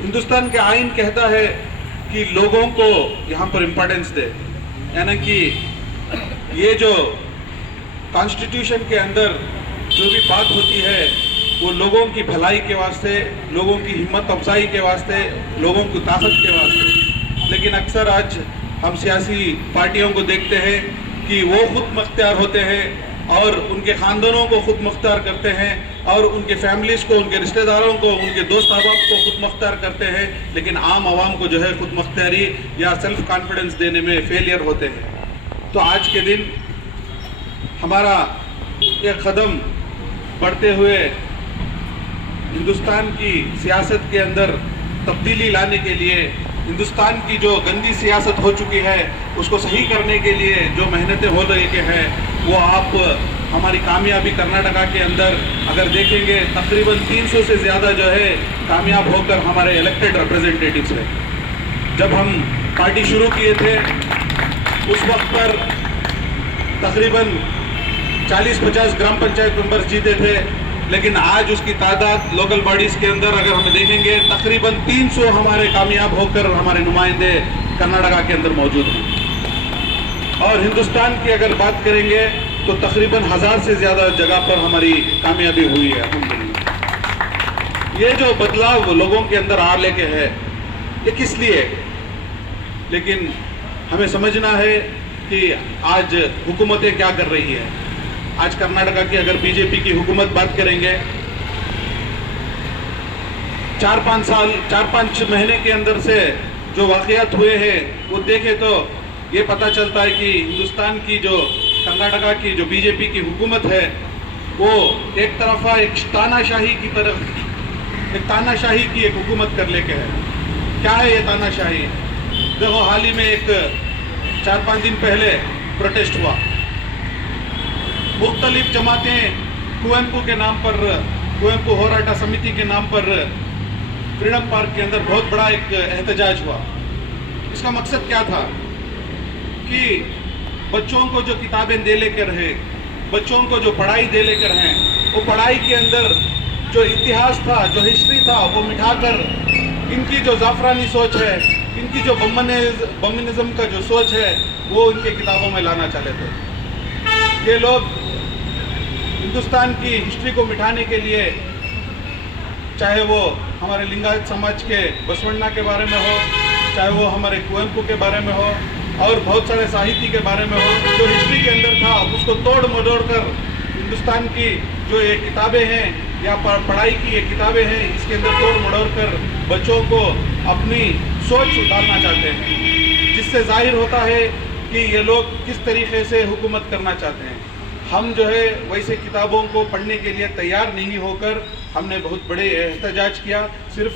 हिंदुस्तान के आइन कहता है कि लोगों को यहाँ पर इम्पोर्टेंस दे, यानी कि ये जो कॉन्स्टिट्यूशन के अंदर जो भी बात होती है वो लोगों की भलाई के वास्ते, लोगों की हिम्मत अफजाई के वास्ते, लोगों की ताकत के वास्ते। लेकिन अक्सर आज हम सियासी पार्टियों को देखते हैं कि वो खुद मुख्तियार होते हैं और उनके ख़ानदानों को खुद मुख्तियार करते हैं और उनके फैमिलीज़ को, उनके रिश्तेदारों को, उनके दोस्त अहबाब को खुद मुख्तियार करते हैं, लेकिन आम आवाम को जो है खुद मुख्तियारी या सेल्फ कॉन्फिडेंस देने में फेलियर होते हैं। तो आज के दिन हमारा एक कदम बढ़ते हुए हिंदुस्तान की सियासत के अंदर तब्दीली लाने के लिए, हिंदुस्तान की जो गंदी सियासत हो चुकी है उसको सही करने के लिए जो मेहनतें हो रही हैं वो आप हमारी कामयाबी कर्नाटका के अंदर अगर देखेंगे तकरीबन 300 से ज़्यादा जो है कामयाब होकर हमारे इलेक्टेड रिप्रेजेंटेटिव्स हैं। जब हम पार्टी शुरू किए थे उस वक्त पर तकरीबन 40-50 ग्राम पंचायत मेंबर्स जीते थे, लेकिन आज उसकी तादाद लोकल बॉडीज़ के अंदर अगर हम देखेंगे तकरीबन 300 हमारे कामयाब होकर हमारे नुमाइंदे कर्नाटका के अंदर मौजूद हैं। और हिंदुस्तान की अगर बात करेंगे तो तकरीबन 1000 से ज़्यादा जगह पर हमारी कामयाबी हुई है अल्हम्दुलिल्लाह। ये जो बदलाव लोगों के अंदर आ लेके है ये किस लिए? लेकिन हमें समझना है कि आज हुकूमतें क्या कर रही है। आज कर्नाटका की अगर बीजेपी की हुकूमत बात करेंगे 4-5 महीने के अंदर से जो वाक़यात हुए हैं वो देखें तो ये पता चलता है कि हिंदुस्तान की जो कर्नाटका की जो बीजेपी की हुकूमत है वो एक तरफा एक तानाशाही की तरफ एक तानाशाही की एक हुकूमत कर लेके है। क्या है ये तानाशाही? देखो, हाल ही में एक 4-5 दिन पहले प्रोटेस्ट हुआ, मुख्तलिफ जमातें कुवेंपू के नाम पर, कुवेंपू होराटा समिति के नाम पर फ्रीडम पार्क के अंदर बहुत बड़ा एक एहतजाज हुआ। इसका मकसद क्या था कि बच्चों को जो किताबें दे लेकर है, बच्चों को जो पढ़ाई दे लेकर हैं, वो पढ़ाई के अंदर जो इतिहास था, जो हिस्ट्री था, वो मिटाकर इनकी जो जाफरानी सोच है, इनकी जो बम्बनिज्म का जो सोच है वो इनके किताबों में लाना चाहते थे। ये लोग हिंदुस्तान की हिस्ट्री को मिटाने के लिए, चाहे वो हमारे लिंगायत समाज के बसवण्णा के बारे में हो, चाहे वो हमारे कुवेंपू के बारे में हो और बहुत सारे साहित्य के बारे में हो, जो हिस्ट्री के अंदर था उसको तोड़ मरोड़ कर हिंदुस्तान की जो ये किताबें हैं या पढ़ाई की ये किताबें हैं इसके अंदर तोड़ मरोड़ कर बच्चों को अपनी सोच डालना चाहते हैं, जिससे जाहिर होता है कि ये लोग किस तरीके से हुकूमत करना चाहते हैं। हम जो है वैसे किताबों को पढ़ने के लिए तैयार नहीं होकर हमने बहुत बड़े एहतजाज किया। सिर्फ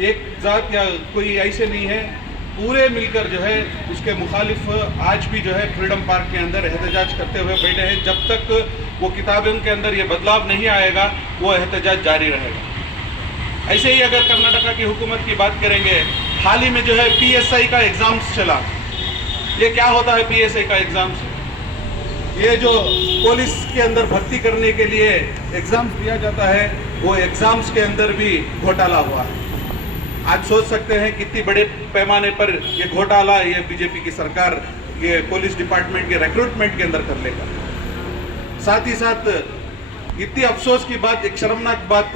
एक ज़ात या कोई ऐसे नहीं है, पूरे मिलकर जो है उसके मुखालिफ आज भी जो है फ्रीडम पार्क के अंदर एहतजाज करते हुए बैठे हैं। जब तक वो किताबों के अंदर ये बदलाव नहीं आएगा वो एहतजाज जारी रहेगा। ऐसे ही अगर कर्नाटका की हुकूमत की बात करेंगे, हाल ही में जो है PSI का एग्ज़ाम्स चला। ये क्या होता है PSI का एग्ज़ाम्स? ये जो पुलिस के अंदर भर्ती करने के लिए एग्ज़ाम्स दिया जाता है वो एग्ज़ाम्स के अंदर भी घोटाला हुआ है। आज सोच सकते हैं कितनी बड़े पैमाने पर ये घोटाला ये बीजेपी की सरकार ये पुलिस डिपार्टमेंट के रिक्रूटमेंट के अंदर कर लेगा। साथ ही साथ इतनी अफसोस की बात, एक शर्मनाक बात,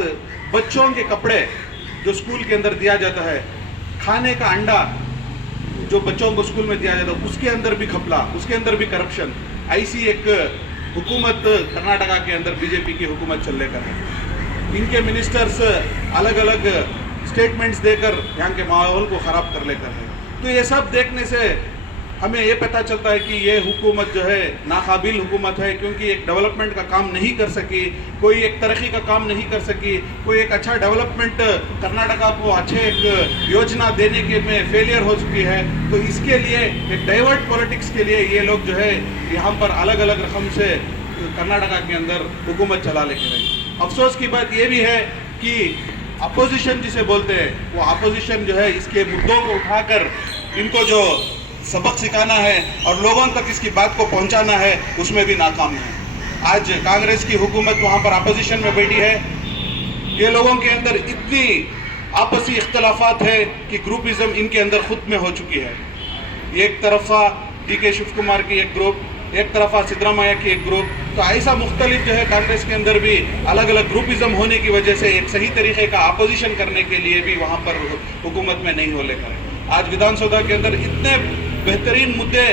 बच्चों के कपड़े जो स्कूल के अंदर दिया जाता है, खाने का अंडा जो बच्चों को स्कूल में दिया जाता है उसके अंदर भी घपला, उसके अंदर भी करप्शन। ऐसी एक हुकूमत कर्नाटका के अंदर बीजेपी की हुकूमत चल लेकर है। इनके मिनिस्टर्स अलग अलग स्टेटमेंट्स देकर यहाँ के माहौल को ख़राब कर लेकर है। तो ये सब देखने से हमें ये पता चलता है कि ये हुकूमत जो है नाकाबिल हुकूमत है, क्योंकि एक डेवलपमेंट का काम नहीं कर सकी, कोई एक तरक्की का काम नहीं कर सकी, कोई एक अच्छा डेवलपमेंट कर्नाटका को अच्छे एक योजना देने के में फेलियर हो चुकी है। तो इसके लिए एक डाइवर्ट पॉलिटिक्स के लिए ये लोग जो है यहाँ पर अलग अलग रकम से कर्नाटका के अंदर हुकूमत चला लेके रहे। अफसोस की बात ये भी है कि अपोजिशन जिसे बोलते हैं वो अपोजिशन जो है इसके मुद्दों को उठाकर इनको जो सबक सिखाना है और लोगों तक इसकी बात को पहुंचाना है उसमें भी नाकाम है। आज कांग्रेस की हुकूमत वहां पर अपोजिशन में बैठी है। ये लोगों के अंदर इतनी आपसी इख्तलाफात है कि ग्रुपिज्म इनके अंदर खुद में हो चुकी है। एक तरफा DK शिव कुमार की एक ग्रुप, एक तरफा सिद्धरामैया की एक ग्रुप, तो ऐसा मुख्तलिफ जो है कांग्रेस के अंदर भी अलग अलग ग्रुपिज्म होने की वजह से एक सही तरीके का अपोजिशन करने के लिए भी वहाँ पर हुकूमत में नहीं हो लेकर आज विधानसभा के अंदर इतने बेहतरीन मुद्दे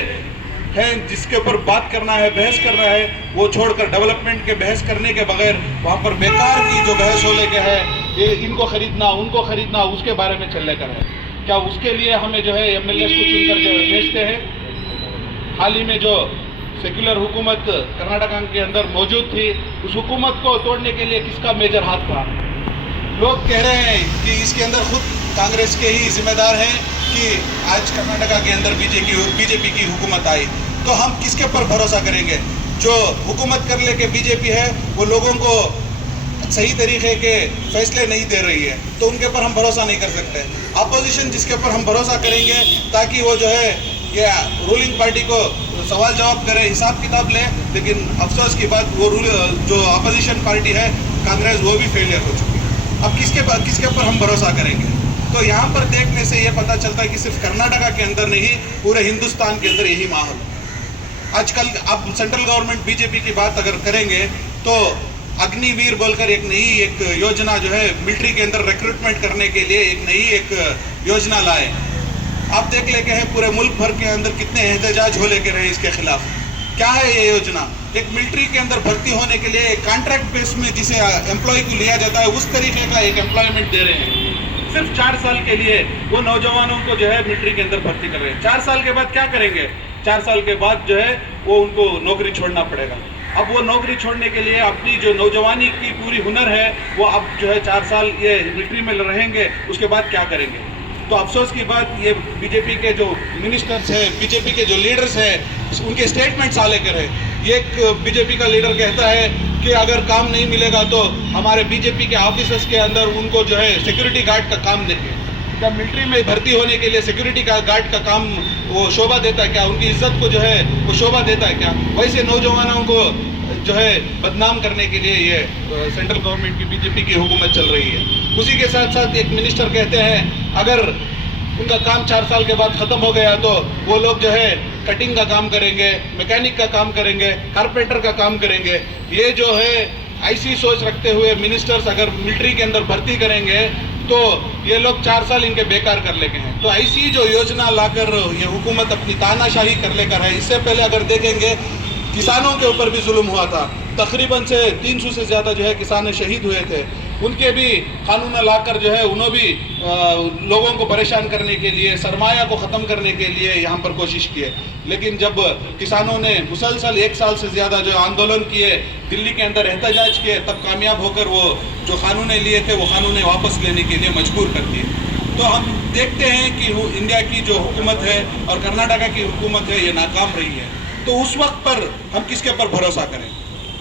हैं जिसके ऊपर बात करना है, बहस करना है, वो छोड़कर डेवलपमेंट के बहस करने के बगैर वहाँ पर बेकार की जो बहस हो लेके है, ये इनको खरीदना उनको खरीदना, उसके बारे में चल लेकर है। क्या उसके लिए हमें जो है MLAs को चुनकर जो भेजते हैं? हाल ही में जो सेक्युलर हुकूमत कर्नाटका के अंदर मौजूद थी, उस हुकूमत को तोड़ने के लिए किसका मेजर हाथ था? लोग कह रहे हैं कि इसके अंदर खुद कांग्रेस के ही जिम्मेदार हैं कि आज कर्नाटका के अंदर बीजेपी की हुकूमत आई। तो हम किसके पर भरोसा करेंगे? जो हुकूमत कर लेके बीजेपी है वो लोगों को सही तरीके के फैसले नहीं दे रही है, तो उनके पर हम भरोसा नहीं कर सकते। अपोजिशन जिसके पर हम भरोसा करेंगे ताकि वो जो है ये रूलिंग पार्टी को सवाल जवाब करे, हिसाब किताब ले, लेकिन अफसोस की बात वो जो अपोजिशन पार्टी है कांग्रेस, वो भी फेलियर हो चुकी है। अब किसके ऊपर हम भरोसा करेंगे? तो यहाँ पर देखने से ये पता चलता है कि सिर्फ कर्नाटका के अंदर नहीं, पूरे हिंदुस्तान के अंदर यही माहौल। आजकल अब सेंट्रल गवर्नमेंट बीजेपी की बात अगर करेंगे तो अग्निवीर बोलकर एक नई योजना जो है मिलिट्री के अंदर रिक्रूटमेंट करने के लिए एक योजना लाए। आप देख लेके हैं पूरे मुल्क भर के अंदर कितने एहतजाज हो लेके रहे इसके खिलाफ। क्या है ये योजना? एक मिलिट्री के अंदर भर्ती होने के लिए कॉन्ट्रैक्ट बेस में जिसे एम्प्लॉय को लिया जाता है उस तरीके का एक एम्प्लॉयमेंट दे रहे हैं। सिर्फ 4 साल के लिए वो नौजवानों को जो है मिलिट्री के अंदर भर्ती कर रहे हैं। 4 साल के बाद क्या करेंगे? 4 साल के बाद जो है वो उनको नौकरी छोड़ना पड़ेगा। अब वो नौकरी छोड़ने के लिए अपनी जो नौजवानी की पूरी हुनर है वो अब जो है 4 साल ये मिलिट्री में रहेंगे, उसके बाद क्या करेंगे? तो अफसोस की बात ये बीजेपी के जो मिनिस्टर्स हैं, बीजेपी के जो लीडर्स हैं, उनके स्टेटमेंट्स आ लेकर है। एक बीजेपी का लीडर कहता है कि अगर काम नहीं मिलेगा तो हमारे बीजेपी के ऑफिसर्स के अंदर उनको जो है सिक्योरिटी गार्ड का काम देंगे। क्या मिलिट्री में भर्ती होने के लिए सिक्योरिटी गार्ड का काम वो शोभा देता है क्या? उनकी इज्जत को जो है वो शोभा देता है क्या? वैसे नौजवानों को जो है बदनाम करने के लिए ये सेंट्रल गवर्नमेंट की बीजेपी की हुकूमत चल रही है। उसी के साथ साथ एक मिनिस्टर कहते हैं अगर उनका काम 4 साल के बाद ख़त्म हो गया तो वो लोग जो है कटिंग का काम करेंगे, मैकेनिक का काम करेंगे, कारपेंटर का काम करेंगे। ये जो है ऐसी सोच रखते हुए मिनिस्टर्स अगर मिलिट्री के अंदर भर्ती करेंगे तो ये लोग 4 साल इनके बेकार कर लेके हैं। तो ऐसी जो योजना लाकर ये हुकूमत अपनी तानाशाही कर लेकर है। इससे पहले अगर देखेंगे किसानों के ऊपर भी जुल्म हुआ था, तकरीबन से 300 से ज़्यादा जो है किसान शहीद हुए थे। उनके भी कानून लाकर जो है उन्होंने भी लोगों को परेशान करने के लिए, सरमाया को ख़त्म करने के लिए यहाँ पर कोशिश की है। लेकिन जब किसानों ने मुसलसल 1 साल से ज़्यादा जो आंदोलन किए, दिल्ली के अंदर एहतजाज किए, तब कामयाब होकर वो जो कानून लिए थे वो कानून वापस लेने के लिए मजबूर कर दिए। तो हम देखते हैं कि इंडिया की जो हुकूमत है और कर्नाटका की हुकूमत है ये नाकाम रही है। तो उस वक्त पर हम किसके पर भरोसा करें?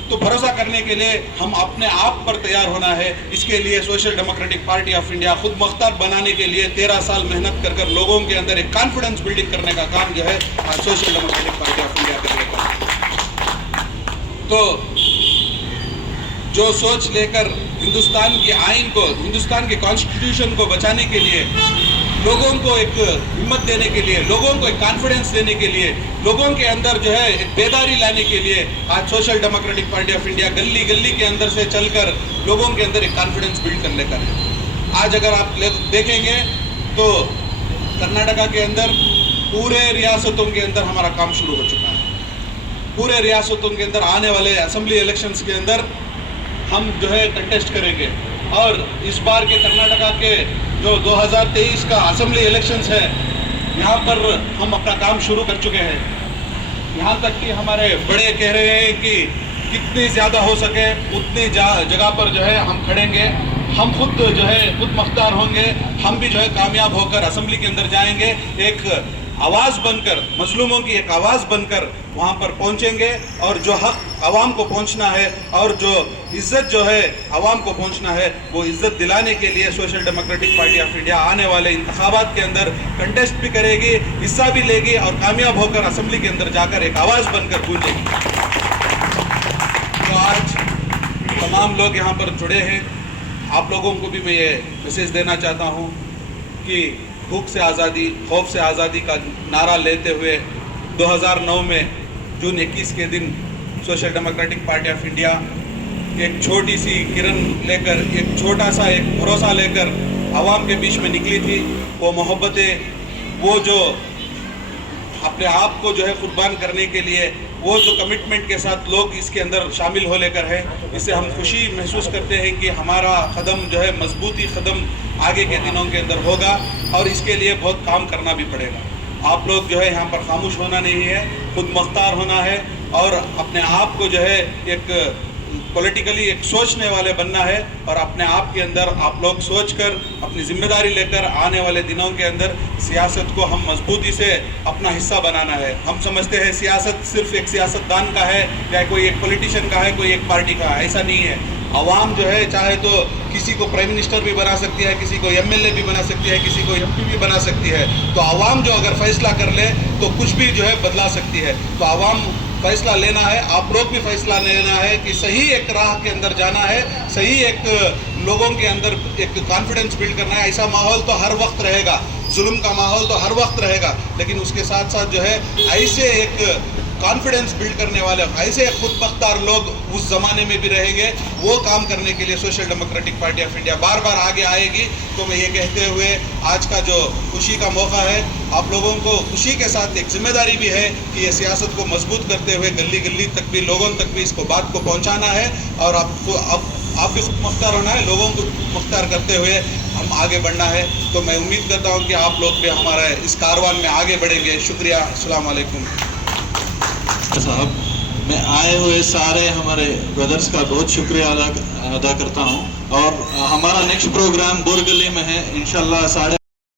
तो भरोसा करने के लिए हम अपने आप पर तैयार होना है। इसके लिए social democratic party of India खुद मुख्तार बनाने के लिए 13 साल मेहनत कर लोगों के अंदर एक कॉन्फिडेंस बिल्डिंग करने का काम जो है social democratic party of India करेगा। तो जो सोच लेकर हिंदुस्तान की आइन को, हिंदुस्तान के कॉन्स्टिट्यूशन को बचाने के लिए, लोगों को एक हिम्मत देने के लिए, लोगों को एक कॉन्फिडेंस देने के लिए, लोगों के अंदर जो है एक बेदारी लाने के लिए आज social democratic party of India गली गली के अंदर से चलकर लोगों के अंदर एक कॉन्फिडेंस बिल्ड करने का है। आज अगर आप देखेंगे तो कर्नाटका के अंदर पूरे रियासतों के अंदर हमारा काम शुरू हो चुका है। पूरे रियासतों के अंदर आने वाले असेंबली इलेक्शंस के अंदर हम जो है कंटेस्ट करेंगे और इस बार के कर्नाटका के जो 2023 का असेंबली इलेक्शंस है यहाँ पर हम अपना काम शुरू कर चुके हैं। यहाँ तक कि हमारे बड़े कह रहे हैं कि कितनी ज़्यादा हो सके उतनी जगह पर जो है हम खड़ेंगे, हम खुद जो है खुद मुख्तार होंगे, हम भी जो है कामयाब होकर असेंबली के अंदर जाएंगे, एक आवाज़ बनकर, मजलूमों की एक आवाज़ बनकर वहाँ पर पहुँचेंगे और जो हक आवाम को पहुँचना है और जो इज़्ज़त जो है आवाम को पहुँचना है वो इज़्ज़त दिलाने के लिए social democratic party of India आने वाले इंतखाबात के अंदर कंटेस्ट भी करेगी, हिस्सा भी लेगी और कामयाब होकर असेंबली के अंदर जाकर एक आवाज़ बनकर गूंजेगी। तो आज तमाम लोग यहाँ पर जुड़े हैं। आप लोगों को भी मैं ये मैसेज देना चाहता हूँ कि भूख से आज़ादी, खौफ से आज़ादी का नारा लेते हुए 2009 में जून 21 के दिन social democratic party of India एक छोटी सी किरण लेकर, एक छोटा सा एक भरोसा लेकर आवाम के बीच में निकली थी। वो मोहब्बतें, वो जो अपने आप को जो है कुर्बान करने के लिए वो जो कमिटमेंट के साथ लोग इसके अंदर शामिल हो लेकर है, इससे हम खुशी महसूस करते हैं कि हमारा कदम जो है मजबूती कदम आगे के दिनों के अंदर होगा और इसके लिए बहुत काम करना भी पड़ेगा। आप लोग जो है यहाँ पर खामोश होना नहीं है, खुद मुख्तार होना है और अपने आप को जो है एक पॉलिटिकली एक सोचने वाले बनना है और अपने आप के अंदर आप लोग सोचकर अपनी जिम्मेदारी लेकर आने वाले दिनों के अंदर सियासत को हम मजबूती से अपना हिस्सा बनाना है। हम समझते हैं सियासत सिर्फ एक सियासतदान का है या कोई एक पॉलिटिशियन का है, कोई एक पार्टी का है, ऐसा नहीं है। आवाम जो है चाहे तो किसी को प्राइम मिनिस्टर भी बना सकती है, किसी को एमएलए भी बना सकती है, किसी को एमपी भी बना सकती है। तो आवाम जो अगर फैसला कर ले तो कुछ भी जो है बदला सकती है। तो आवाम फैसला लेना है, आप लोग भी फैसला लेना है कि सही एक राह के अंदर जाना है, सही एक लोगों के अंदर एक कॉन्फिडेंस बिल्ड करना है। ऐसा माहौल तो हर वक्त रहेगा, जुल्म का माहौल तो हर वक्त रहेगा, लेकिन उसके साथ साथ जो है ऐसे एक कॉन्फिडेंस बिल्ड करने वाले, ऐसे खुद बख्तार लोग उस ज़माने में भी रहेंगे। वो काम करने के लिए social democratic party of India बार बार आगे आएगी। तो मैं ये कहते हुए आज का जो खुशी का मौका है, आप लोगों को खुशी के साथ एक जिम्मेदारी भी है कि ये सियासत को मजबूत करते हुए गली गली तक भी, लोगों तक भी इसको बात को पहुँचाना है और आपको आप भी खुद मुख्तार होना है, लोगों को मुख्तार करते हुए हम आगे बढ़ना है। तो मैं उम्मीद करता हूँ कि आप लोग भी हमारा इस कारवान में आगे बढ़ेंगे। शुक्रिया, अस्सलाम वालेकुम साहब। मैं आए हुए सारे हमारे ब्रदर्स का बहुत शुक्रिया अदा करता हूँ और हमारा नेक्स्ट प्रोग्राम बोरगली में है इंशाल्लाह 8:30